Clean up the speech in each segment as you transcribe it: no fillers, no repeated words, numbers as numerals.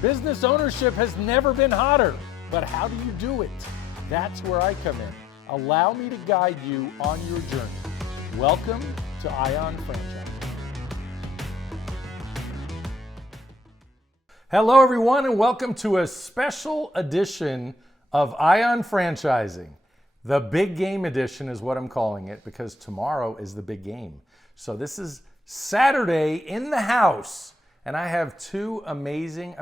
Business ownership has never been hotter, but how do you do it? That's where I come in. Allow me to guide you on your journey. Welcome to Ion Franchise. Hello everyone, and welcome to a special edition of Ion Franchising. The big game edition is what I'm calling it, because tomorrow is the big game. So this is Saturday in the house, and I have two amazing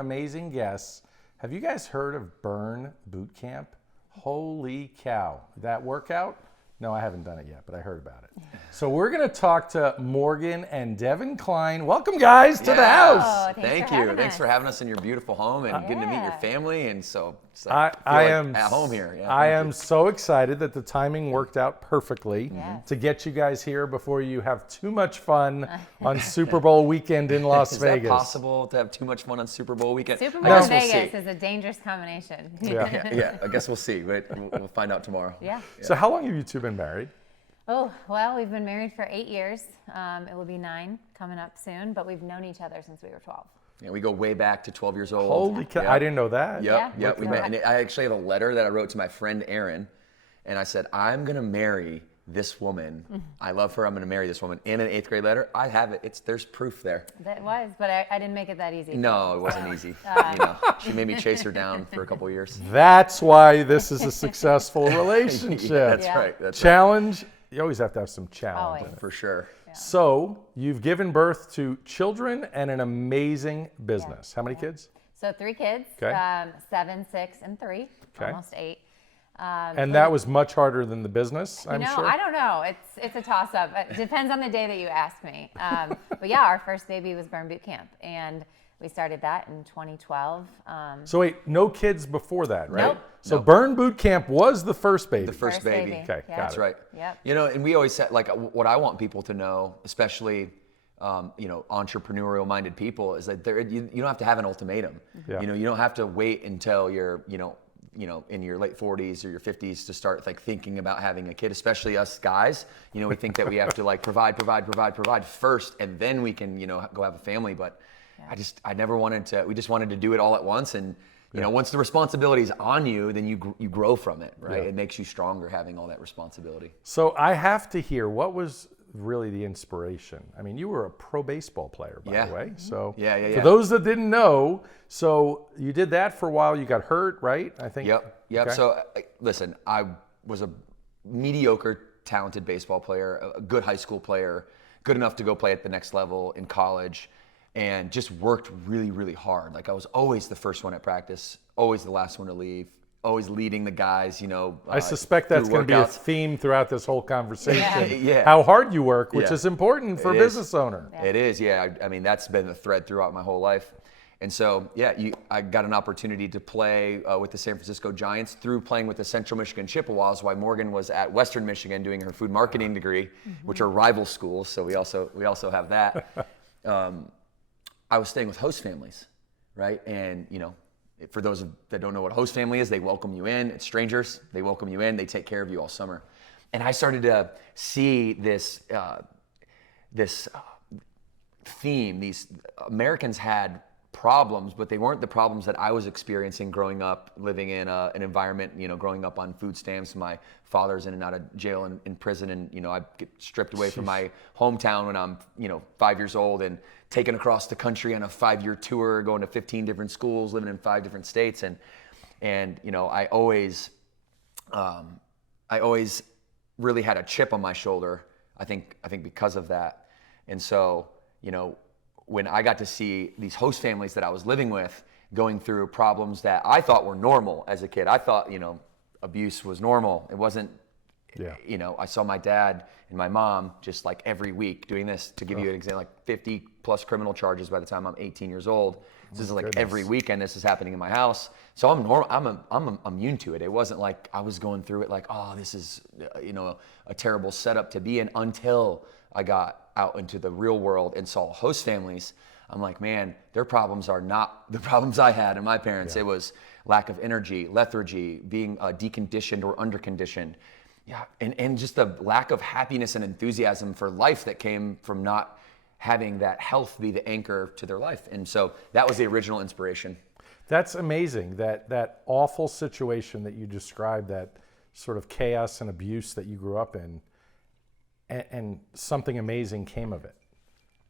guests. Have you guys heard of Burn Boot Camp? Holy cow. That workout? No, I haven't done it yet, but I heard about it. So we're going to talk to Morgan and Devan Kline. Welcome, guys, to the house. Oh, thank you. Thanks for having us in your beautiful home and getting to meet your family. And so it's like, I am at home here. Yeah, I am so excited that the timing worked out perfectly to get you guys here before you have too much fun on Super Bowl weekend in Las Vegas. Is that possible to have too much fun on Super Bowl weekend? Super Bowl in Vegas is a dangerous combination. Yeah, I guess we'll see. We'll find out tomorrow. Yeah. So how long have you two been married? Oh, well, we've been married for 8 years. It will be 9 coming up soon, but we've known each other since we were 12. Yeah, we go way back to 12 years old. Holy cow, I didn't know that. Yep. We met, and I actually have a letter that I wrote to my friend Aaron, and I said, I'm going to marry this woman. I love her. I'm going to marry this woman. In an 8th grade letter, I have it. There's proof there. That was, but I didn't make it that easy. No, it wasn't easy. She made me chase her down for a couple of years. That's why this is a successful relationship. That's right. That's challenge. You always have to have some challenge in it. For sure. Yeah. So you've given birth to children and an amazing business. How many kids? So 3 kids, Okay. 7, 6, and 3, almost 8. And that was much harder than the business, I'm sure? I don't know. It's a toss-up. It depends on the day that you ask me. But yeah, our first baby was Burn Boot Camp, and we started that in 2012. So wait, no kids before that, right? Nope. So Burn Boot Camp was the first baby. The first baby. Okay, Yeah. got That's it. right. Yep. And we always said, like, what I want people to know, especially, entrepreneurial-minded people, is that you don't have to have an ultimatum. Yeah. You don't have to wait until you're, in your late 40s or your 50s to start like thinking about having a kid, especially us guys. We think that we have to like provide first, and then we can, go have a family. But we just wanted to do it all at once. And, once the responsibility is on you, then you grow from it, right? Yeah. It makes you stronger having all that responsibility. So I have to hear, what was really the inspiration? I mean, you were a pro baseball player, by the way. So for those that didn't know, so you did that for a while. You got hurt, right? I think. Yep. Okay. So listen, I was a mediocre, talented baseball player, a good high school player, good enough to go play at the next level in college, and just worked really, really hard. Like I was always the first one at practice, always the last one to leave, always leading the guys, I suspect that's going to be a theme throughout this whole conversation. Yeah. How hard you work, which is important for a business owner. It is, yeah. I mean, that's been the thread throughout my whole life. And so, I got an opportunity to play with the San Francisco Giants through playing with the Central Michigan Chippewas while Morgan was at Western Michigan doing her food marketing degree, which are rival schools. So we also have that. I was staying with host families, right? And, for those that don't know what a host family is, they welcome you in. It's strangers. They welcome you in. They take care of you all summer. And I started to see this theme. These Americans had problems, but they weren't the problems that I was experiencing growing up, living in an environment, growing up on food stamps. My father's in and out of jail and in prison, and I get stripped away from my hometown when I'm 5 years old and taken across the country on a 5-year tour, going to 15 different schools, living in 5 different states, and I always really had a chip on my shoulder. I think because of that, and so when I got to see these host families that I was living with going through problems that I thought were normal as a kid. I thought, abuse was normal. It wasn't, I saw my dad and my mom just like every week doing this. To give you an example, like 50 plus criminal charges by the time I'm 18 years old. This is like every weekend this is happening in my house. So I'm immune to it. It wasn't like I was going through it like, oh, this is, a terrible setup to be in, until I got out into the real world and saw host families. I'm like, man, their problems are not the problems I had and my parents. It was lack of energy, lethargy, being deconditioned or underconditioned. Yeah, and just the lack of happiness and enthusiasm for life that came from not having that health be the anchor to their life. And so that was the original inspiration. That's amazing. That awful situation that you described, that sort of chaos and abuse that you grew up in, and something amazing came of it.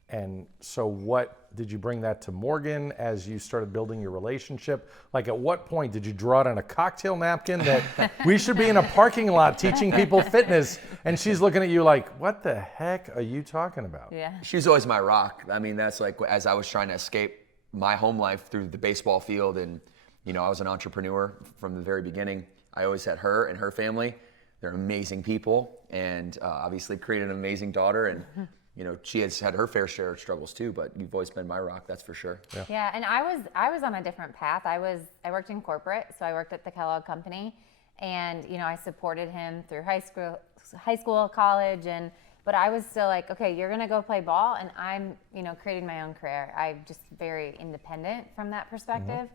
And so what, did you bring that to Morgan as you started building your relationship? Like, at what point did you draw it on a cocktail napkin that we should be in a parking lot teaching people fitness, and she's looking at you like, what the heck are you talking about? Yeah. She's always my rock. I mean, that's like, as I was trying to escape my home life through the baseball field, and I was an entrepreneur from the very beginning. I always had her and her family. They're amazing people, and obviously created an amazing daughter, and she has had her fair share of struggles too, but you've always been my rock, that's for sure. Yeah, and I was on a different path. I worked in corporate, so I worked at the Kellogg Company, and I supported him through high school, college, but I was still like, okay, you're gonna go play ball, and I'm creating my own career. I'm just very independent from that perspective.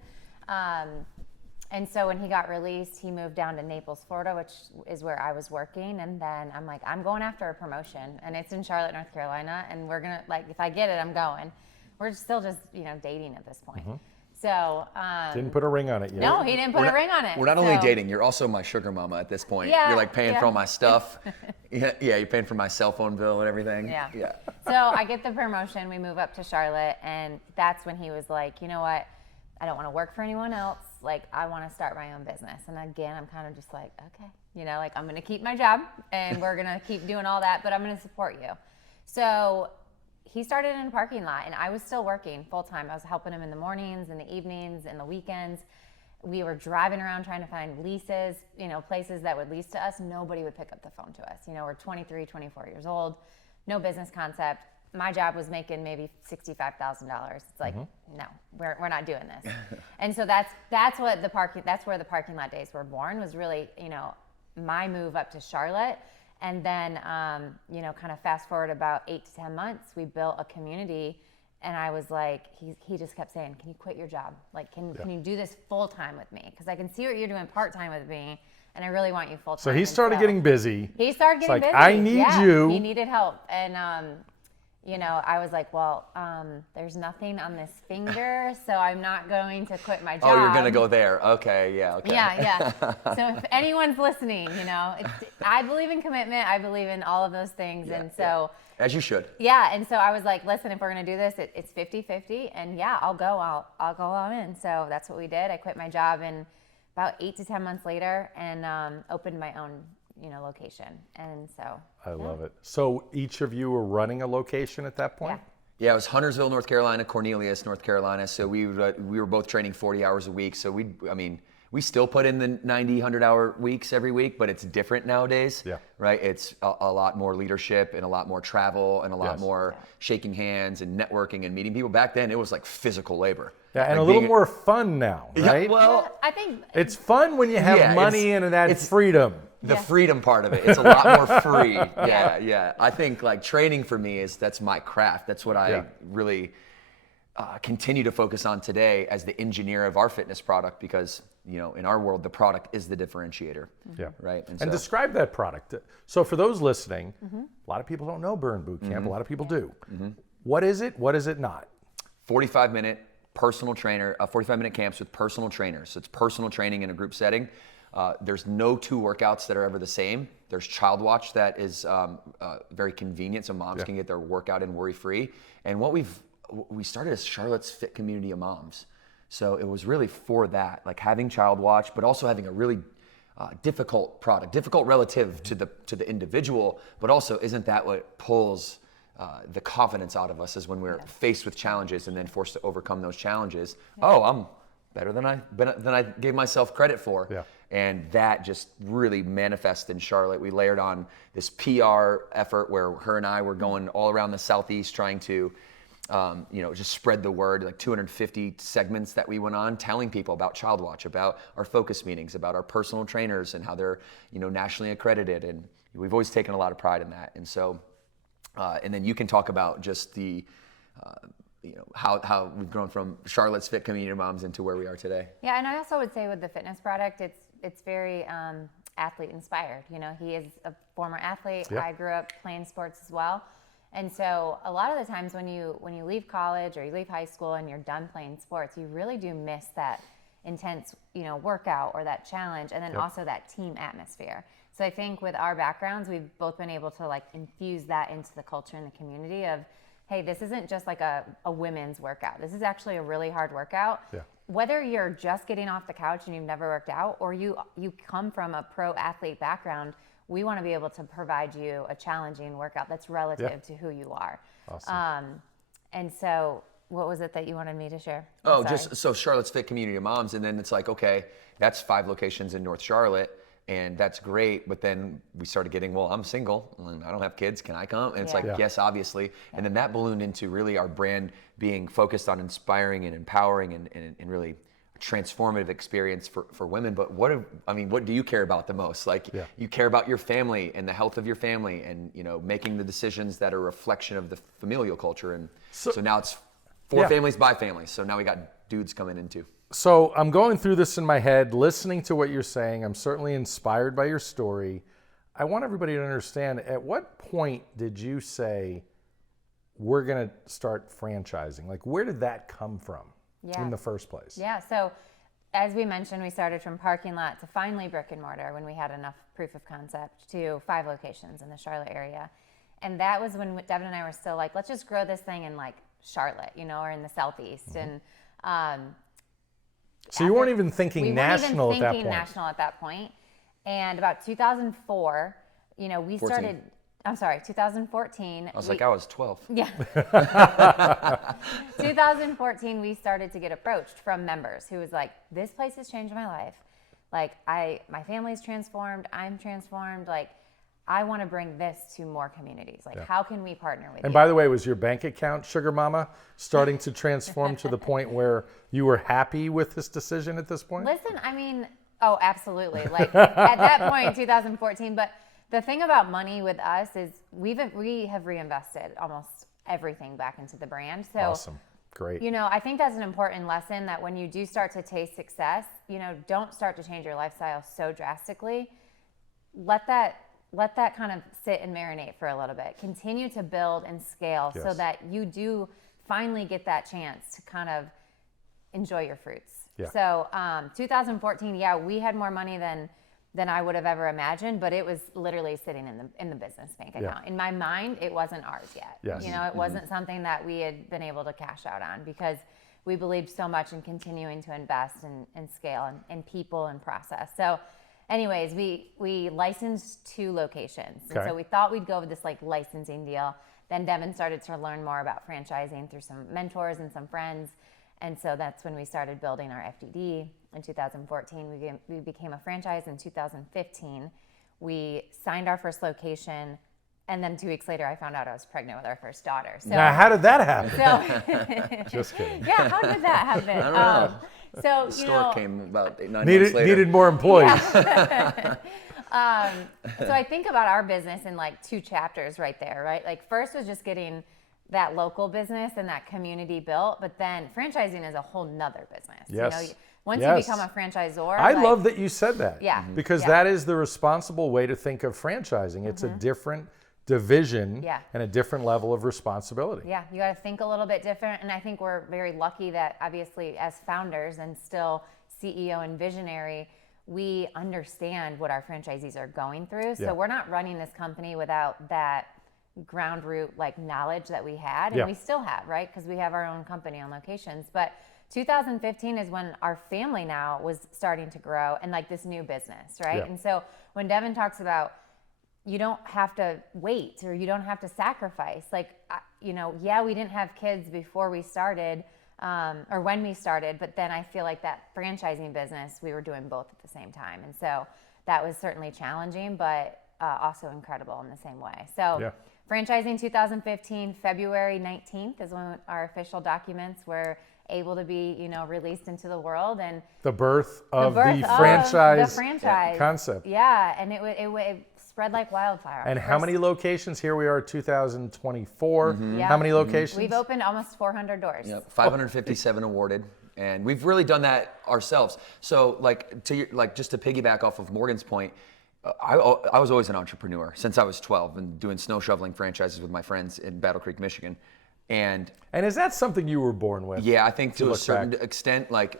And so when he got released, he moved down to Naples, Florida, which is where I was working. And then I'm like, I'm going after a promotion, and it's in Charlotte, North Carolina. And we're gonna, like, if I get it, I'm going. We're still just, dating at this point. So didn't put a ring on it yet. No, he didn't put a ring on it. We're not only dating, you're also my sugar mama at this point. Yeah, you're like paying yeah. for all my stuff. Yeah, you're paying for my cell phone bill and everything. Yeah. So I get the promotion, we move up to Charlotte, and that's when he was like, you know what? I don't want to work for anyone else. Like, I want to start my own business. And again, I'm kind of just like, okay, I'm going to keep my job, and we're going to keep doing all that, but I'm going to support you. So he started in a parking lot, and I was still working full time. I was helping him in the mornings, in the evenings, in the weekends. We were driving around trying to find leases, places that would lease to us. Nobody would pick up the phone to us. We're 23, 24 years old, no business concept. My job was making maybe $65,000. It's like, no, we're not doing this. And so that's where the parking lot days were born, was really, my move up to Charlotte. And then, kind of fast forward about 8 to 10 months, we built a community, and I was like, he just kept saying, can you quit your job? Like, can you do this full time with me? Because I can see what you're doing part time with me, and I really want you full time. So he started getting busy. He started getting busy. I need you. He needed help. And, I was like, well, there's nothing on this finger, so I'm not going to quit my job. Oh, you're going to go there. Okay, yeah, okay. Yeah. So if anyone's listening, I believe in commitment. I believe in all of those things. And so. As you should. Yeah, and so I was like, listen, if we're going to do this, it's 50-50, and I'll go all in. So that's what we did. I quit my job, and about 8 to 10 months later, and opened my own location. And so I love it. So each of you were running a location at that point? Yeah, it was Huntersville, North Carolina, Cornelius, North Carolina. So we were both training 40 hours a week. So we still put in the 90, 100-hour weeks every week, but it's different nowadays. Yeah. Right? It's a lot more leadership, and a lot more travel, and a lot more shaking hands and networking and meeting people. Back then, it was like physical labor. Yeah, and a little more fun now, right? Yeah, well, I think it's fun when you have money and that freedom. The freedom part of it, it's a lot more free. Yeah. I think like training for me that's my craft. That's what I really continue to focus on today as the engineer of our fitness product, because in our world, the product is the differentiator. Yeah. Right. And describe that product. So for those listening, a lot of people don't know Burn Boot Camp. A lot of people do. What is it? What is it not? 45-minute personal trainer, 45-minute camps with personal trainers. So it's personal training in a group setting. There's no two workouts that are ever the same. There's Child Watch that is very convenient, so moms can get their workout in worry-free. And what we started as Charlotte's Fit Community of Moms. So it was really for that, like having Child Watch, but also having a really difficult product, difficult relative to the individual, but also isn't that what pulls the confidence out of us, is when we're faced with challenges and then forced to overcome those challenges. Oh, I'm better than I gave myself credit for. Yeah. And that just really manifested in Charlotte. We layered on this PR effort where her and I were going all around the Southeast trying to, just spread the word, like 250 segments that we went on telling people about Child Watch, about our focus meetings, about our personal trainers and how they're, nationally accredited. And we've always taken a lot of pride in that. And so, and then you can talk about just the, how we've grown from Charlotte's Fit Community of Moms into where we are today. Yeah, and I also would say with the fitness product, it's very athlete inspired. He is a former athlete. Yeah. I grew up playing sports as well. And so a lot of the times when you leave college or you leave high school and you're done playing sports, you really do miss that intense, workout or that challenge, and then also that team atmosphere. So I think with our backgrounds, we've both been able to like infuse that into the culture and the community of, hey, this isn't just like a women's workout. This is actually a really hard workout. Yeah. Whether you're just getting off the couch and you've never worked out, or you come from a pro athlete background, we want to be able to provide you a challenging workout that's relative to who you are. Awesome. And so what was it that you wanted me to share? Oh, just so Charlotte's Fit Community of Moms, and then it's like, okay, that's 5 locations in North Charlotte, and that's great. But then we started getting, well, I'm single and I don't have kids. Can I come? And it's like, yes, obviously. And then that ballooned into really our brand being focused on inspiring and empowering and really a transformative experience for women. But what do you care about the most? Like you care about your family and the health of your family, and making the decisions that are a reflection of the familial culture. And so now it's for families by families. So now we got dudes coming in too. So I'm going through this in my head, listening to what you're saying. I'm certainly inspired by your story. I want everybody to understand, at what point did you say, we're going to start franchising? Like, where did that come from in the first place? Yeah, so as we mentioned, we started from parking lot to finally brick and mortar when we had enough proof of concept to 5 locations in the Charlotte area. And that was when Devin and I were still like, let's just grow this thing in like Charlotte, or in the Southeast. And so you weren't even thinking national at that point? We weren't even thinking national at that point. And about 2004, we started, I'm sorry, 2014. I was I was 12. Yeah. 2014, we started to get approached from members who was like, this place has changed my life. Like, my family's transformed, I'm transformed. Like, I want to bring this to more communities. Like, how can we partner with you? And by the way, was your bank account, Sugar Mama, starting to transform to the point where you were happy with this decision at this point? Listen, oh, absolutely. Like, at that point in 2014. But the thing about money with us is we have reinvested almost everything back into the brand. So awesome. Great. I think that's an important lesson, that when you do start to taste success, don't start to change your lifestyle so drastically. Let that kind of sit and marinate for a little bit. Continue to build and scale so that you do finally get that chance to kind of enjoy your fruits. Yeah. So 2014, we had more money than I would have ever imagined, but it was literally sitting in the business bank account. In my mind, it wasn't ours yet. Yes. It wasn't something that we had been able to cash out on, because we believed so much in continuing to invest and scale and people and process. So anyways, we licensed 2 locations. And so we thought we'd go with this like licensing deal. Then Devin started to learn more about franchising through some mentors and some friends. And so that's when we started building our FDD in 2014. We became a franchise in 2015. We signed our first location. And then 2 weeks later, I found out I was pregnant with our first daughter. So, now, how did that happen? Just kidding. Yeah, how did that happen? I don't know. So the store came about 9 months later. Needed more employees. Yeah. So I think about our business in like 2 chapters right there, right? Like, first was just getting that local business and that community built, but then franchising is a whole nother business. Yes. Once you become a franchisor. I love that you said that. Yeah. Because that is the responsible way to think of franchising. It's a different division and a different level of responsibility. Yeah, you got to think a little bit different. And I think we're very lucky that obviously as founders and still CEO and visionary, we understand what our franchisees are going through. So we're not running this company without that ground root like knowledge that we had, and we still have, right? Because we have our own company on locations. But 2015 is when our family now was starting to grow and like this new business, right? And so when Devin talks about, you don't have to wait or you don't have to sacrifice. Like, we didn't have kids before we started or when we started, but then I feel like that franchising business, we were doing both at the same time. And so that was certainly challenging, but also incredible in the same way. So franchising 2015, February 19th is when our official documents were able to be, released into the world, and the birth of the franchise concept. Yeah, and it spread like wildfire. And how many locations? Here we are, 2024. How many locations? We've opened almost 400 doors. Yep, 557 awarded, and we've really done that ourselves. So, just to piggyback off of Morgan's point, I was always an entrepreneur since I was 12 and doing snow shoveling franchises with my friends in Battle Creek, Michigan. And is that something you were born with? Yeah, I think to a certain extent, like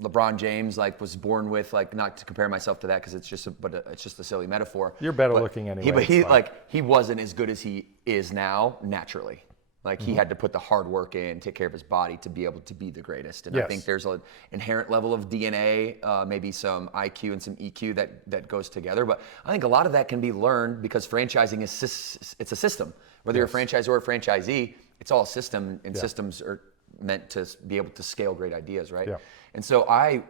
LeBron James like was born with, like, not to compare myself to that because it's just a silly metaphor. You're better But looking anyway. But it's fine. he wasn't as good as he is now naturally. Like he had to put the hard work in, take care of his body to be able to be the greatest. And I Yes. think there's an inherent level of DNA, maybe some IQ and some EQ that goes together. But I think a lot of that can be learned because franchising it's a system. Whether you're a franchisor or a franchisee, it's all a system, and systems are meant to be able to scale great ideas, right? Yeah. And so I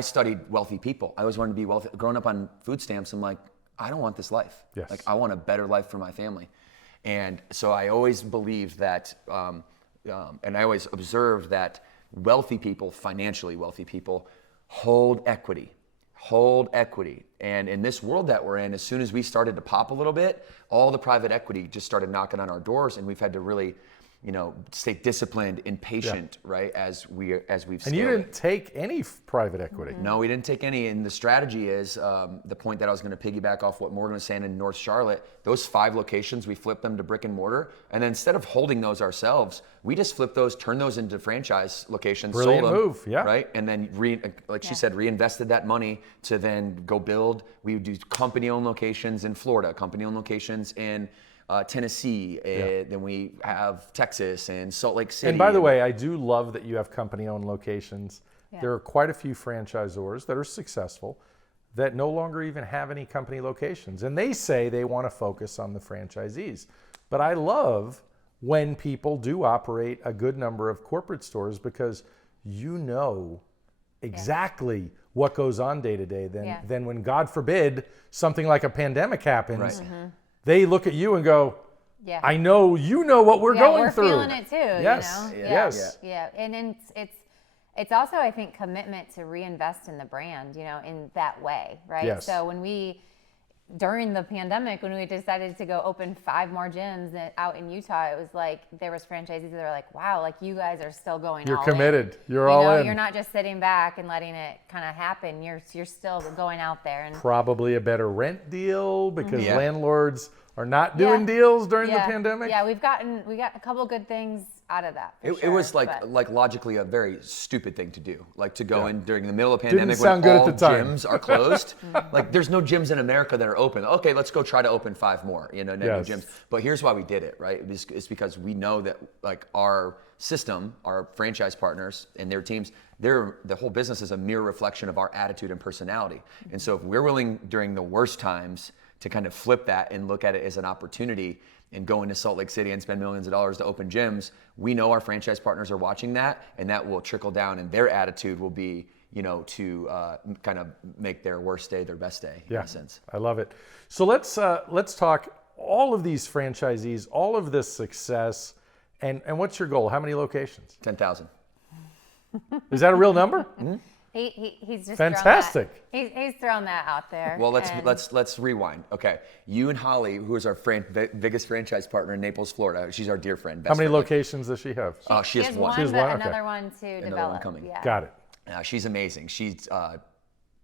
studied wealthy people. I always wanted to be wealthy. Growing up on food stamps, I'm like, I don't want this life. Yes. Like I want a better life for my family. And so I always believed that, and I always observed that wealthy people, financially wealthy people, hold equity. And in this world that we're in, as soon as we started to pop a little bit, all the private equity just started knocking on our doors, and we've had to really, stay disciplined and patient, right? As we've scaled. And you didn't take any private equity. No, we didn't take any. And the strategy is the point that I was going to piggyback off what Morgan was saying in North Charlotte. Those 5 locations, we flipped them to brick and mortar. And then instead of holding those ourselves, we just flipped those, turned those into franchise locations. Brilliant sold them, move, yeah. Right? And then, she said, reinvested that money to then go build. We would do company-owned locations in Florida, company-owned locations in Tennessee, then we have Texas and Salt Lake City. And by the way, I do love that you have company-owned locations. Yeah. There are quite a few franchisors that are successful that no longer even have any company locations. And they say they want to focus on the franchisees. But I love when people do operate a good number of corporate stores because you know exactly what goes on day to day. Then when, God forbid, something like a pandemic happens, right. They look at you and go, I know you know what we're going through. We're feeling it too. Yes. You know? Yes. Yeah. And then it's also, I think, commitment to reinvest in the brand, in that way, right? Yes. So during the pandemic, when we decided to go open 5 more gyms out in Utah, it was like there was franchisees that were like, wow, like you guys are still going You're all committed. in. You're all in. You're not just sitting back and letting it kind of happen. You're still going out there. And probably a better rent deal because landlords are not doing deals during the pandemic. Yeah, we got a couple good things out of that. It was like logically a very stupid thing to do, like to go in during the middle of the pandemic when all gyms are closed. Like there's no gyms in America that are open. Okay, let's go try to open 5 more, new gyms. But here's why we did it, right? It's because we know that like our system, our franchise partners and their teams, the whole business is a mirror reflection of our attitude and personality. And so if we're willing during the worst times to kind of flip that and look at it as an opportunity and go into Salt Lake City and spend millions of dollars to open gyms, we know our franchise partners are watching that, and that will trickle down, and their attitude will be, to kind of make their worst day their best day, in a sense. I love it. So let's talk all of these franchisees, all of this success, and what's your goal? How many locations? 10,000. Is that a real number? Mm-hmm. He's just fantastic. He's thrown that out there. Well, let's rewind. Okay, you and Holly, who is our biggest franchise partner in Naples, Florida. She's our dear friend. How many locations does she have? She has one. She has one. Okay. Another one to develop. One coming. Yeah. Got it. She's amazing. She's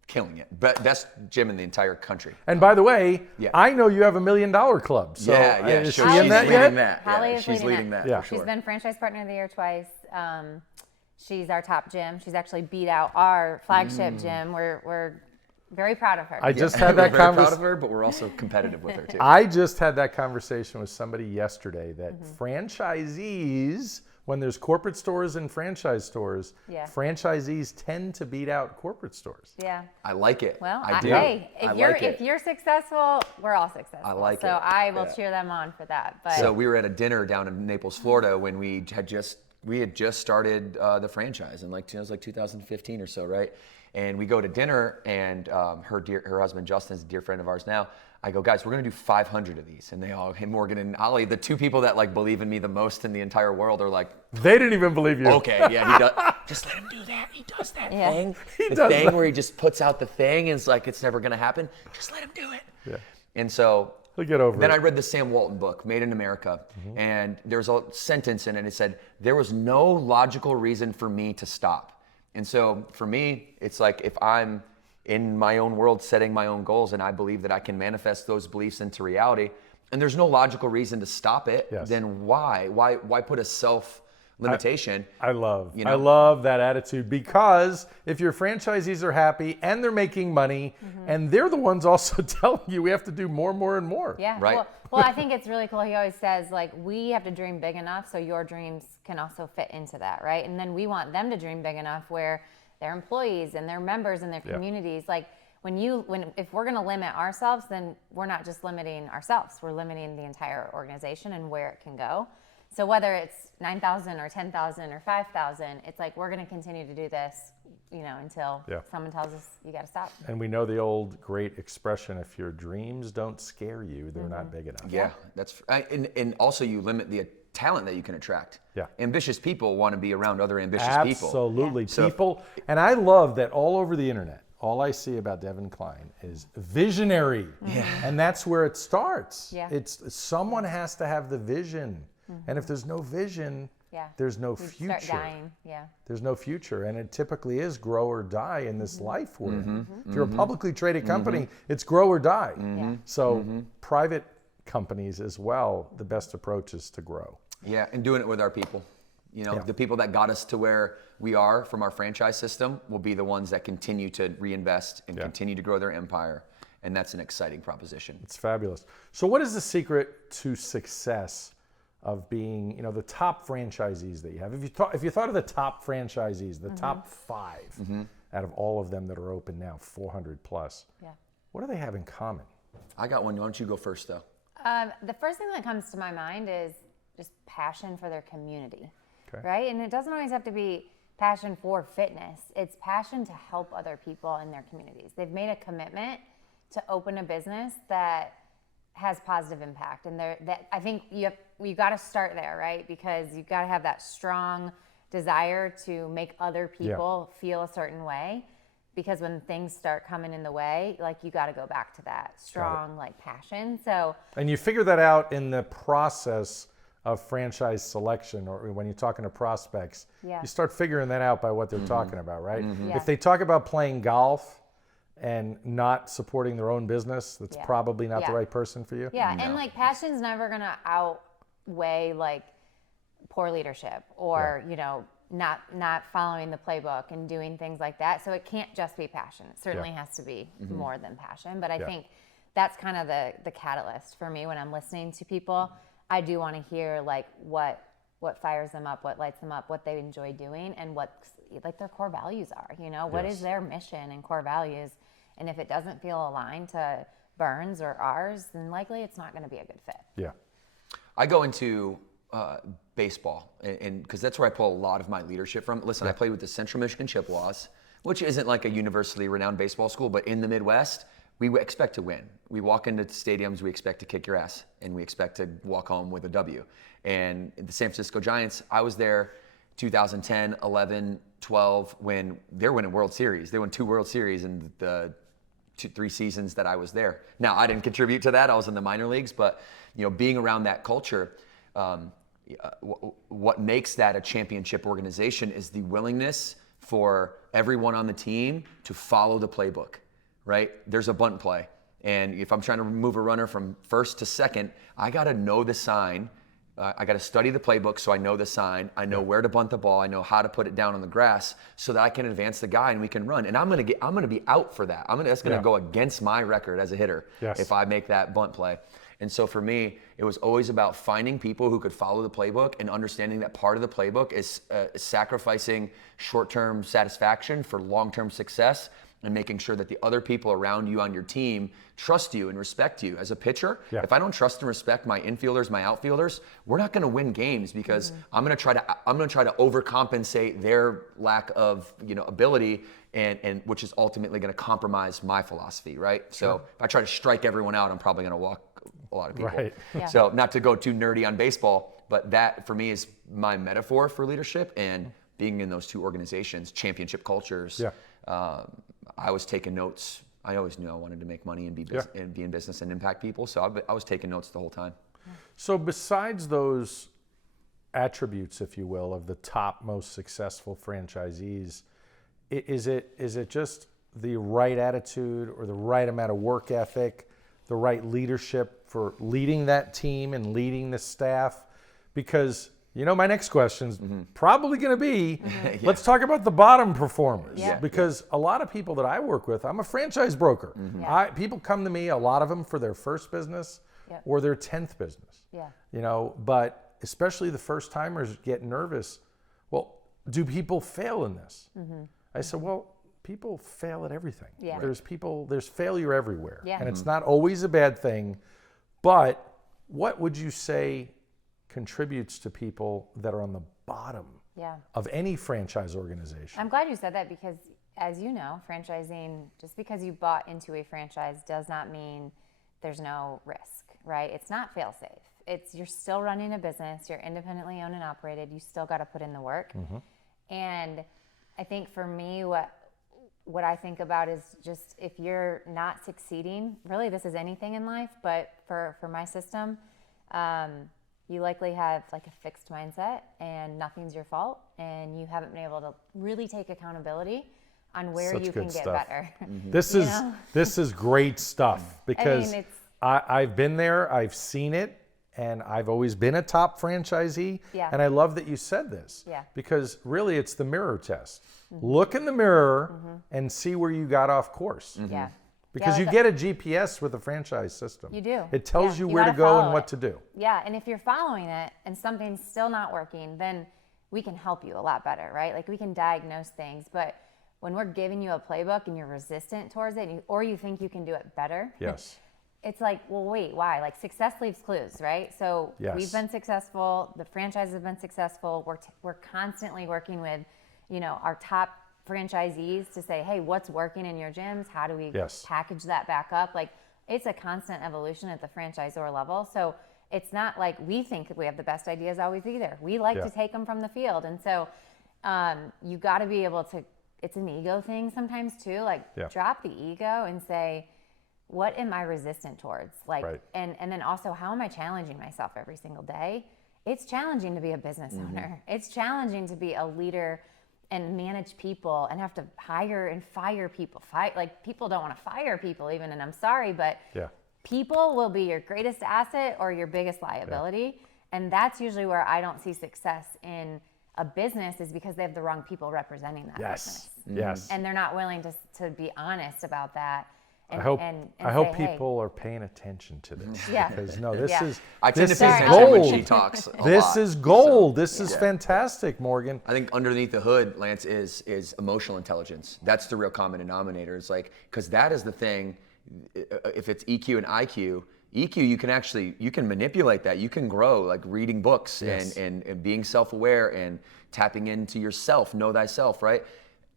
killing it. Best gym in the entire country. And by the way, I know you have $1 Million Club. So is she in that yet? Holly is she's leading that. Yeah. For sure. She's been franchise partner of the year twice. She's our top gym. She's actually beat out our flagship gym. We're very proud of her. I just had that conversation. We're very proud of her, but we're also competitive with her too. I just had that conversation with somebody yesterday that franchisees, when there's corporate stores and franchise stores, franchisees tend to beat out corporate stores. Yeah. I like it. Well, I do. Hey, if if you're successful, we're all successful. I like it. So I will cheer them on for that. But so we were at a dinner down in Naples, Florida, when we had just started the franchise in like 2015 or so, right? And we go to dinner, and her husband Justin's a dear friend of ours now. I go, guys, we're gonna do 500 of these, and they all, Morgan and Ollie, the 2 people that like believe in me the most in the entire world, are like, they didn't even believe you. Okay, yeah, he does. Just let him do that. He does that thing. The thing where he just puts out the thing, and it's like it's never gonna happen. Just let him do it. Yeah. And so. He'll get over then it. I read the Sam Walton book, Made in America, and there's a sentence in it. It said, there was no logical reason for me to stop. And so for me, it's like if I'm in my own world setting my own goals and I believe that I can manifest those beliefs into reality, and there's no logical reason to stop it, then why put a limitation. I love You know? I love that attitude, because if your franchisees are happy and they're making money, and they're the ones also telling you we have to do more and more. Yeah. Right. Well, I think it's really cool. He always says, like, we have to dream big enough so your dreams can also fit into that, right? And then we want them to dream big enough where their employees and their members and their communities, like, if we're going to limit ourselves, then we're not just limiting ourselves. We're limiting the entire organization and where it can go. So whether it's 9,000 or 10,000 or 5,000, it's like we're going to continue to do this, until someone tells us you got to stop. And we know the old great expression, if your dreams don't scare you, they're not big enough. Yeah, and also you limit the talent that you can attract. Yeah. Ambitious people want to be around other ambitious people. Absolutely. So- People, and I love that all over the internet, all I see about Devan Kline is visionary. Yeah. And that's where it starts. Yeah. It's someone has to have the vision. And if there's no vision, there's no You future. start dying. Yeah. There's no future. And it typically is grow or die in this life we're in. If you're a publicly traded company, it's grow or die. Yeah. So private companies as well, the best approach is to grow. Yeah, and doing it with our people. The people that got us to where we are from our franchise system will be the ones that continue to reinvest and continue to grow their empire. And that's an exciting proposition. It's fabulous. So what is the secret to success of being, the top franchisees that you have? If you thought of the top franchisees, the top 5 out of all of them that are open now, 400 plus, what do they have in common? I got one. Why don't you go first, though? The first thing that comes to my mind is just passion for their community, Okay. right? And it doesn't always have to be passion for fitness. It's passion to help other people in their communities. They've made a commitment to open a business that has positive impact, and I think you got to start there, right? Because you got to have that strong desire to make other people feel a certain way. Because when things start coming in the way, like, you got to go back to that strong passion. So, And you figure that out in the process of franchise selection, or when you're talking to prospects, you start figuring that out by what they're talking about, right? Yeah. If they talk about playing golf and not supporting their own business, that's probably not the right person for you. yeah, and passion's never gonna outweigh poor leadership or not following the playbook and doing things like that. So it can't just be passion. It certainly has to be more than passion. But I think that's kind of the catalyst for me when I'm listening to people. I do want to hear what fires them up, what lights them up, what they enjoy doing, and what their core values are. What is their mission and core values? And if it doesn't feel aligned to Burns or ours, then likely it's not going to be a good fit. Yeah. I go into baseball, and because that's where I pull a lot of my leadership from. Listen, I played with the Central Michigan Chippewas, which isn't like a universally renowned baseball school, but in the Midwest, we expect to win. We walk into stadiums, we expect to kick your ass, and we expect to walk home with a W. And the San Francisco Giants, I was there 2010, 11, 12, when they're winning World Series. They won 2 World Series in the 3 seasons that I was there. Now, I didn't contribute to that. I was in the minor leagues, but being around that culture, what makes that a championship organization is the willingness for everyone on the team to follow the playbook, right? There's a bunt play, and if I'm trying to move a runner from first to second, I got to know the sign. I got to study the playbook so I know the sign. I know where to bunt the ball. I know how to put it down on the grass so that I can advance the guy and we can run. And I'm gonna be out for that. That's gonna go against my record as a hitter if I make that bunt play. And so for me, it was always about finding people who could follow the playbook and understanding that part of the playbook is sacrificing short-term satisfaction for long-term success, and making sure that the other people around you on your team trust you and respect you. As a pitcher, if I don't trust and respect my infielders, my outfielders, we're not going to win games because I'm going to try to overcompensate their lack of ability, and which is ultimately going to compromise my philosophy, right? So if I try to strike everyone out, I'm probably going to walk a lot of people. Right. Yeah. So not to go too nerdy on baseball, but that for me is my metaphor for leadership and being in those 2 organizations, championship cultures. I was taking notes. I always knew I wanted to make money and be in business and impact people. So I was taking notes the whole time. So besides those attributes, if you will, of the top most successful franchisees, is it just the right attitude or the right amount of work ethic, the right leadership for leading that team and leading the staff? Because you know, my next question's probably going to be, let's talk about the bottom performers. Yeah. Because a lot of people that I work with, I'm a franchise broker. Yeah. People come to me, a lot of them for their first business or their 10th business. Yeah. You know, but especially the first timers get nervous. Well, do people fail in this? I said, well, people fail at everything. Yeah. There's failure everywhere. Yeah. And it's not always a bad thing. But what would you say contributes to people that are on the bottom of any franchise organization? I'm glad you said that because, as you know, franchising, just because you bought into a franchise does not mean there's no risk, right? It's not fail-safe. You're still running a business. You're independently owned and operated. You still got to put in the work. And I think for me, what I think about is just if you're not succeeding, really this is anything in life, but for my system, you likely have like a fixed mindset and nothing's your fault and you haven't been able to really take accountability on where Such you good can get stuff. better. This is great stuff because it's- I've been there, I've seen it, and I've always been a top franchisee. Yeah. And I love that you said this Yeah. because really it's the mirror test. Look in the mirror and see where you got off course. Yeah. Because you get a GPS with a franchise system. You do. It tells Yeah, you you where to gotta go and follow what it. to do. Yeah, and if you're following it and something's still not working, then we can help you a lot better, right? Like we can diagnose things, but when we're giving you a playbook and you're resistant towards it, or you think you can do it better, Yes. it's like, well, wait, why? Like success leaves clues, right? So Yes. we've been successful. The franchises have been successful. We're constantly working with, our top franchisees to say, hey, what's working in your gyms? How do we Yes. package that back up? Like it's a constant evolution at the franchisor level. So it's not like we think that we have the best ideas always either. We like Yeah. to take them from the field. And so you got to be able to, it's an ego thing sometimes too, like drop the ego and say, what am I resistant towards? Like, Right. and then also, how am I challenging myself every single day? It's challenging to be a business owner. It's challenging to be a leader and manage people and have to hire and fire people. Like people don't want to fire people even, and I'm sorry, but people will be your greatest asset or your biggest liability. And that's usually where I don't see success in a business is because they have the wrong people representing that business. Yes. And they're not willing to be honest about that. And, I hope and hope say, hey, people are paying attention to this. Yeah. Because this Yeah. is I tend this to pay is attention when gold. she talks a This lot. is gold. This is fantastic, Morgan. I think underneath the hood, Lance, is emotional intelligence. That's the real common denominator. It's like, because that is the thing, if it's EQ and IQ, EQ, you can manipulate that. You can grow, like reading books and being self-aware and tapping into yourself, know thyself, right?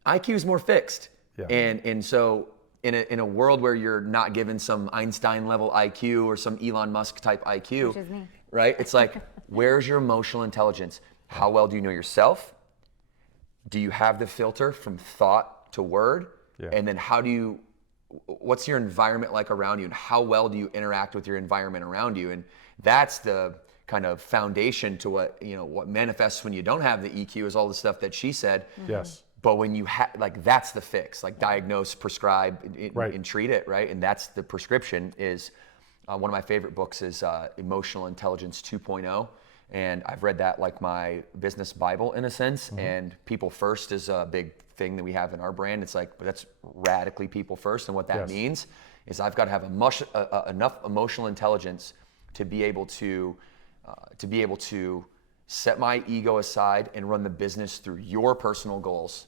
IQ is more fixed. Yeah. And so in a world where you're not given some Einstein level IQ or some Elon Musk type IQ, Which is me. right? It's like, where's your emotional intelligence? How well do you know yourself? Do you have the filter from thought to word? Yeah. And then what's your environment like around you, and how well do you interact with your environment around you? And that's the kind of foundation to what manifests when you don't have the EQ is all the stuff that she said. Yes. But when you that's the fix, like diagnose, prescribe, Right. and treat it, right? And that's the prescription. Is one of my favorite books is Emotional Intelligence 2.0. And I've read that like my business Bible in a sense. And people first is a big thing that we have in our brand. It's like, but that's radically people first. And what that means is I've got to have enough emotional intelligence to be able to set my ego aside and run the business through your personal goals,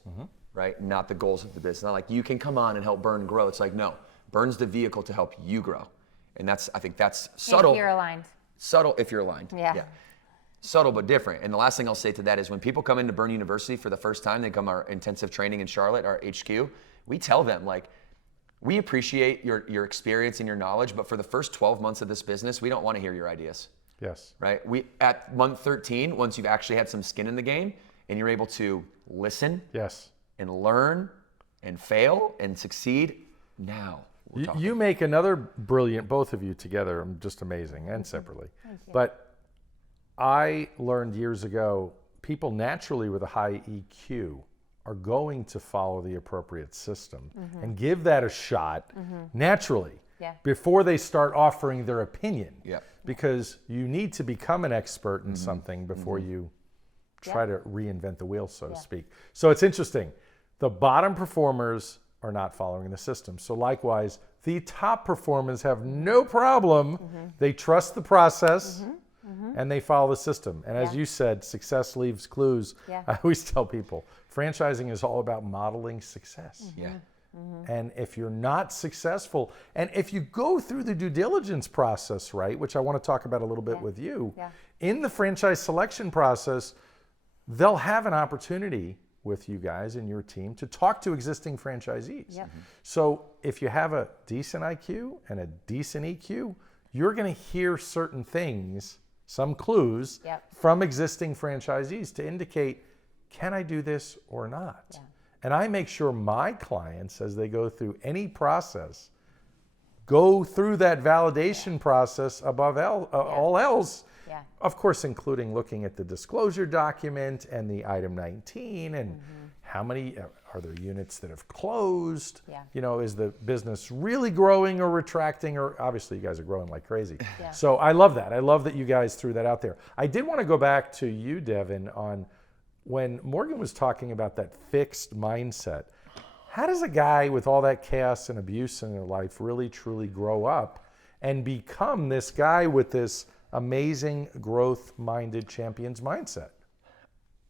right? Not the goals of the business. Not like you can come on and help Burn grow. It's like, no, Burn's the vehicle to help you grow. And I think that's subtle. If you're aligned. Subtle if you're aligned. Yeah. Subtle but different. And the last thing I'll say to that is when people come into Burn University for the first time, they come our intensive training in Charlotte, our HQ, we tell them like, we appreciate your experience and your knowledge, but for the first 12 months of this business, we don't want to hear your ideas. Yes. Right? At month 13, once you've actually had some skin in the game and you're able to listen and learn and fail and succeed, now we're talking. You make another brilliant, both of you together, just amazing and separately. Thank you. But I learned years ago, people naturally with a high EQ are going to follow the appropriate system and give that a shot naturally before they start offering their opinion. Yeah. Because you need to become an expert in something before you try to reinvent the wheel, so to speak. So it's interesting. The bottom performers are not following the system. So likewise, the top performers have no problem. They trust the process and they follow the system. And as you said, success leaves clues. I always tell people, franchising is all about modeling success. And if you're not successful, and if you go through the due diligence process, right, which I want to talk about a little bit with you, in the franchise selection process, they'll have an opportunity with you guys and your team to talk to existing franchisees. So if you have a decent IQ and a decent EQ, you're going to hear certain things, some clues from existing franchisees to indicate, can I do this or not? And I make sure my clients, as they go through any process, go through that validation process above all else. Of course, including looking at the disclosure document and the item 19 and how many are there units that have closed? You know, is the business really growing or retracting? Or obviously you guys are growing like crazy. So I love that. I love that you guys threw that out there. I did want to go back to you, Devin, on when Morgan was talking about that fixed mindset. How does a guy with all that chaos and abuse in their life really truly grow up and become this guy with this amazing growth-minded champions mindset?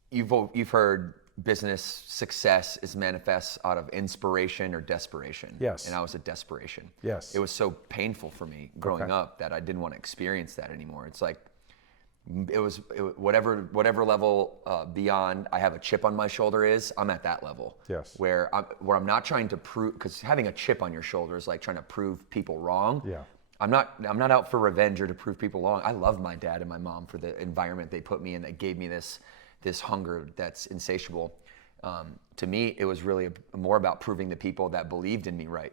You've heard business success is manifests out of inspiration or desperation. Yes. And I was a desperation. Yes. It was so painful for me growing up that I didn't want to experience that anymore. It's like it was whatever level beyond I have a chip on my shoulder is, I'm at that level. Yes. Where I'm not trying to prove, because having a chip on your shoulder is like trying to prove people wrong. Yeah. I'm not out for revenge or to prove people wrong. I love my dad and my mom for the environment they put me in that gave me this hunger that's insatiable. To me, it was really more about proving the people that believed in me right.